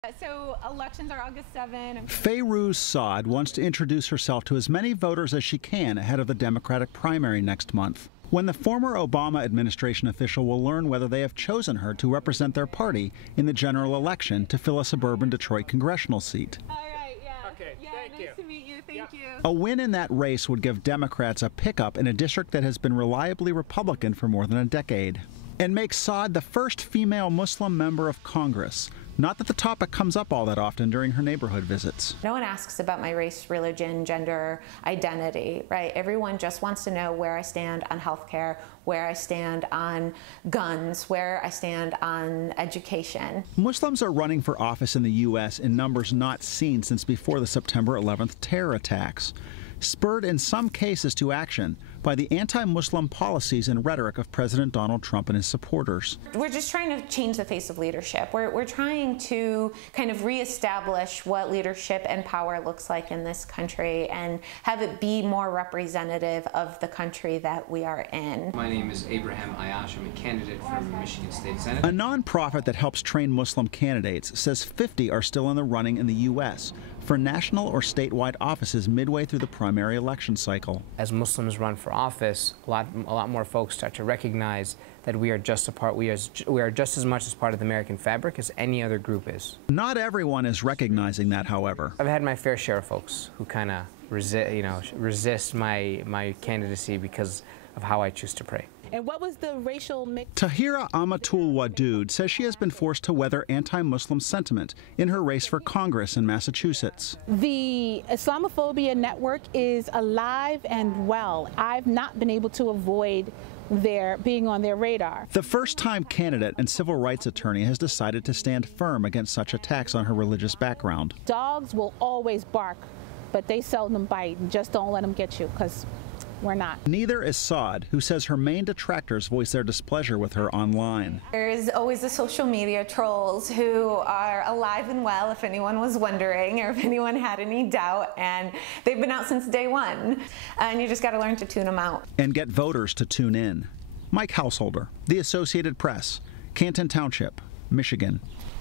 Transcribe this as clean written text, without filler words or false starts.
So elections are August 7. Fayrouz Saad wants to introduce herself to as many voters as she can ahead of the Democratic primary next month, when the former Obama administration official will learn whether they have chosen her to represent their party in the general election to fill a suburban Detroit congressional seat. All right, yeah. Okay, yeah, thank nice you. to meet you. Thank you. A win in that race would give Democrats a pickup in a district that has been reliably Republican for more than a decade, and make Saad the first female Muslim member of Congress. Not that the topic comes up all that often during her neighborhood visits. No one asks about my race, religion, gender, identity, right? Everyone just wants to know where I stand on healthcare, where I stand on guns, where I stand on education. Muslims are running for office in the U.S. in numbers not seen since before the September 11th terror attacks, spurred in some cases to action by the anti-Muslim policies and rhetoric of President Donald Trump and his supporters. We're just trying to change the face of leadership. We're trying to kind of reestablish what leadership and power looks like in this country and have it be more representative of the country that we are in. My name is Abraham Ayash. I'm a candidate for Michigan State Senate. A nonprofit that helps train Muslim candidates says 50 are still in the running in the U.S. for national or statewide offices midway through the primary election cycle. As Muslims run for office, a lot more folks start to recognize that we are just as much as part of the American fabric as any other group is. Not everyone is recognizing that, however. I've had my fair share of folks who kind of resist my candidacy because of how I choose to pray. And what was the racial mix? Tahira Amatul Wadud says she has been forced to weather anti-Muslim sentiment in her race for Congress in Massachusetts. The Islamophobia network is alive and well. I've not been able to avoid their being on their radar. The first-time candidate and civil rights attorney has decided to stand firm against such attacks on her religious background. Dogs will always bark, but they seldom bite. Just don't let them get you, because we're not. Neither is Saad, who says her main detractors voice their displeasure with her online. There's always the social media trolls who are alive and well, if anyone was wondering or if anyone had any doubt, and they've been out since day one, and you just got to learn to tune them out. And get voters to tune in. Mike Householder, The Associated Press, Canton Township, Michigan.